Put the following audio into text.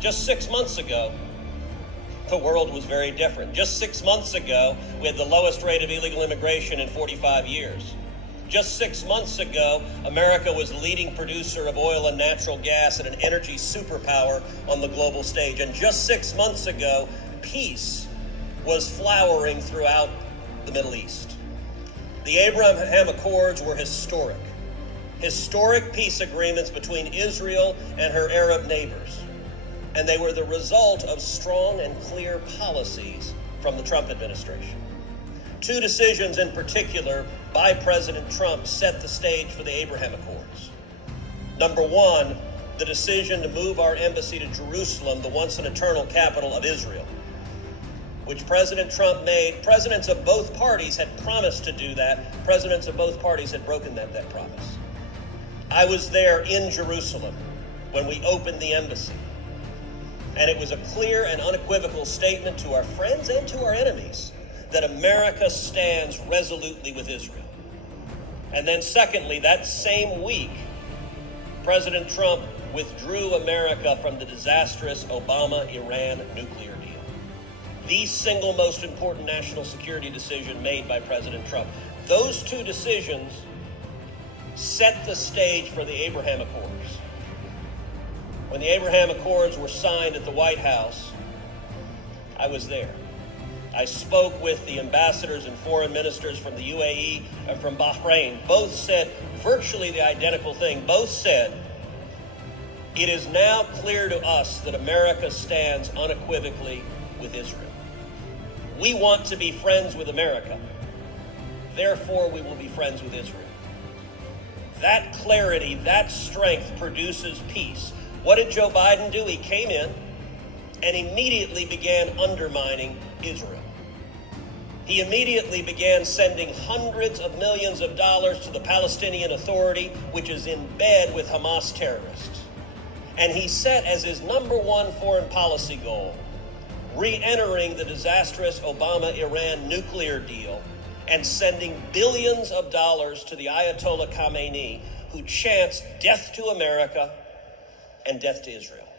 Just 6 months ago, the world was very different. Just 6 months ago, we had the lowest rate of illegal immigration in 45 years. Just 6 months ago, America was the leading producer of oil and natural gas and an energy superpower on the global stage. And just 6 months ago, peace was flowering throughout the Middle East. The Abraham Accords were historic peace agreements between Israel and her Arab neighbors. And they were the result of strong and clear policies from the Trump administration. Two decisions in particular by President Trump set the stage for the Abraham Accords. Number one, the decision to move our embassy to Jerusalem, the once and eternal capital of Israel, which President Trump made. Presidents of both parties had promised to do that. Presidents of both parties had broken that promise. I was there in Jerusalem when we opened the embassy. And it was a clear and unequivocal statement to our friends and to our enemies that America stands resolutely with Israel. And then secondly, that same week, President Trump withdrew America from the disastrous Obama-Iran nuclear deal. The single most important national security decision made by President Trump. Those two decisions set the stage for the Abraham Accords. When the Abraham Accords were signed at the White House, I was there. I spoke with the ambassadors and foreign ministers from the UAE and from Bahrain. Both said virtually the identical thing. Both said, it is now clear to us that America stands unequivocally with Israel. We want to be friends with America. Therefore, we will be friends with Israel. That clarity, that strength produces peace. What did Joe Biden do? He came in and immediately began undermining Israel. He immediately began sending hundreds of millions of dollars to the Palestinian Authority, which is in bed with Hamas terrorists. And he set as his number one foreign policy goal, re-entering the disastrous Obama-Iran nuclear deal and sending billions of dollars to the Ayatollah Khamenei, who chants death to America and death to Israel.